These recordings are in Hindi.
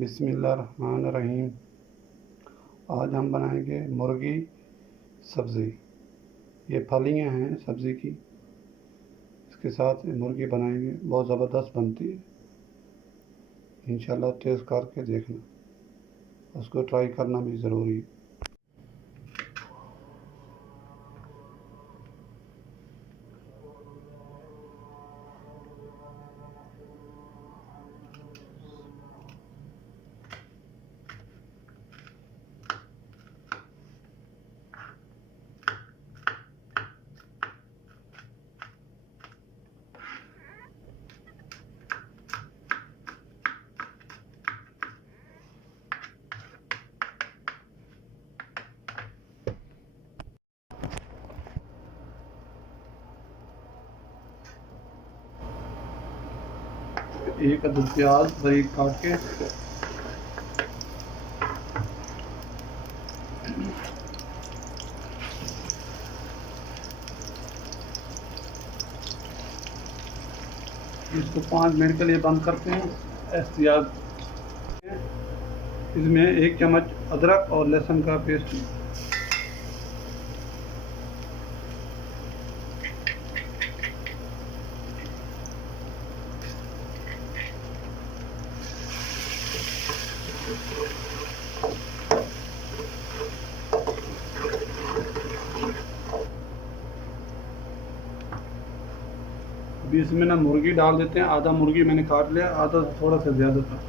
बिस्मिल्लाहिर्रहमानिर्रहीम। आज हम बनाएंगे मुर्गी सब्ज़ी। ये फलियाँ हैं सब्ज़ी की, इसके साथ मुर्गी बनाएंगे, बहुत ज़बरदस्त बनती है। इंशाल्लाह टेस्ट करके देखना, उसको ट्राई करना भी ज़रूरी है। एक अदद प्याज बारीक काट के, इसको 5 मिनट के लिए बंद करते हैं एहतियात। इसमें 1 चम्मच अदरक और लहसुन का पेस्ट, 20 में ना मुर्गी डाल देते हैं। आधा मुर्गी मैंने काट लिया, आधा थोड़ा सा ज़्यादा था।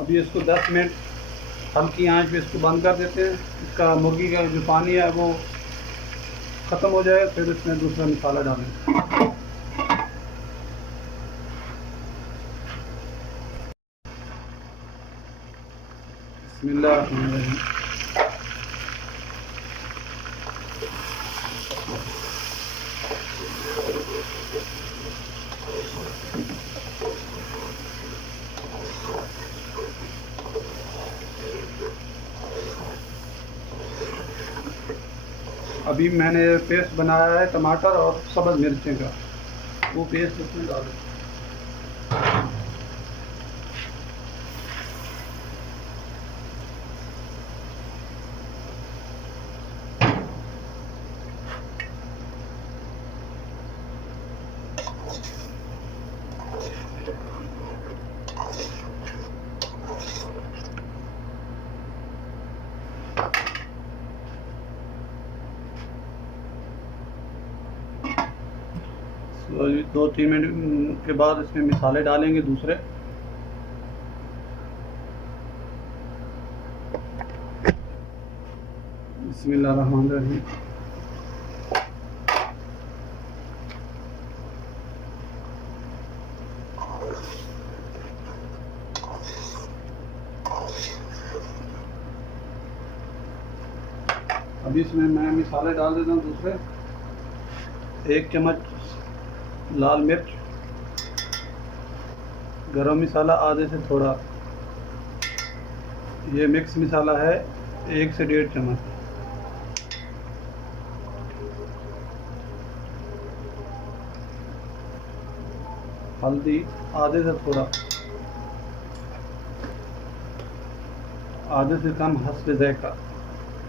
अभी इसको 10 मिनट हल्की आंच पे इसको बंद कर देते हैं। इसका मुर्गी का जो पानी है वो ख़त्म हो जाए, फिर इसमें दूसरा मसाला डालें। बिस्मिल्लाहिर्रहमानिर्रहीम। अभी मैंने पेस्ट बनाया है टमाटर और सब्ज़ मिर्चें का, वो पेस्ट इसमें डालें। तो 2-3 मिनट के बाद इसमें मसाले डालेंगे दूसरे। बिस्मिल्लाहिर्रहमानिर्रहीम। अभी इसमें मैं मसाले डाल देता हूँ दूसरे। 1 चम्मच लाल मिर्च, गरम मसाला आधे से थोड़ा, ये मिक्स मसाला है 1 से 1.5 चम्मच, हल्दी आधे से थोड़ा, आधे से कम हस्ब ज़ायक़ा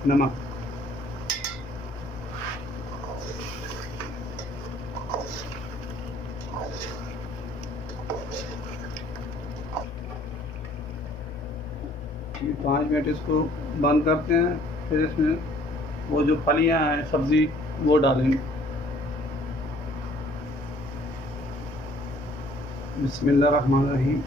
नमक, ये 5 मिनट इसको बंद करते हैं। फिर इसमें वो जो फलियाँ हैं सब्ज़ी वो डालेंगे। बिस्मिल्लाहिर्रहमानिर्रहीम।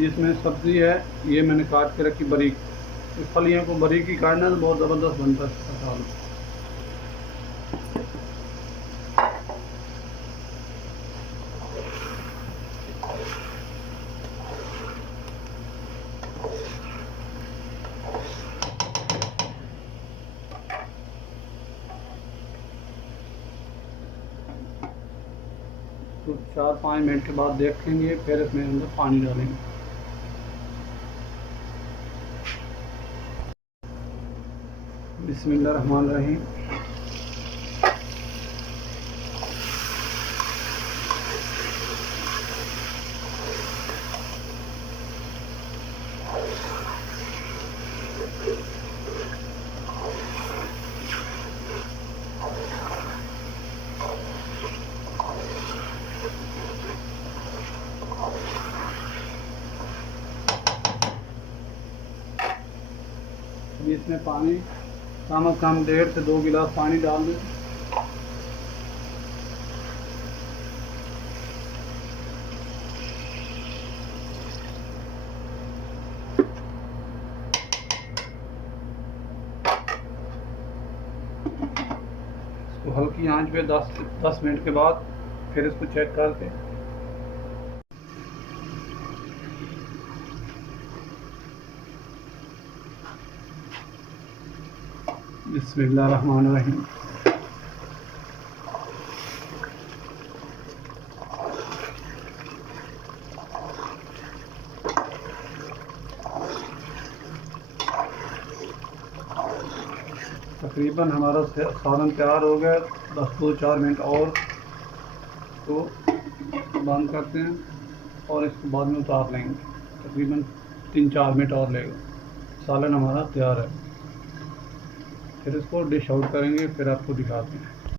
अभी इसमें सब्ज़ी है, ये मैंने काट के रखी बारीक। इस फलियों को बारीक ही काटना तो बहुत ज़बरदस्त बनता है इसका सालन। तो 4-5 मिनट के बाद देखेंगे, फिर इसमें अंदर पानी डालेंगे। बिस्मिल्लाहिर्रहमानिर्रहीम। अभी इसमें पानी कम से कम 1.5 से 2 गिलास पानी डाल दें। इसको हल्की आंच पे 10 मिनट के बाद फिर इसको चेक करके बिस्मिल्लाहिर्रहमानिर्रहीम। तकरीबन हमारा सालन तैयार हो गया। 10-4 मिनट और तो बंद करते हैं और इसको बाद में उतार लेंगे। तकरीबन 3-4 मिनट और लेगा, सालन हमारा तैयार है। फिर इसको डिश आउट करेंगे, फिर आपको दिखाते हैं।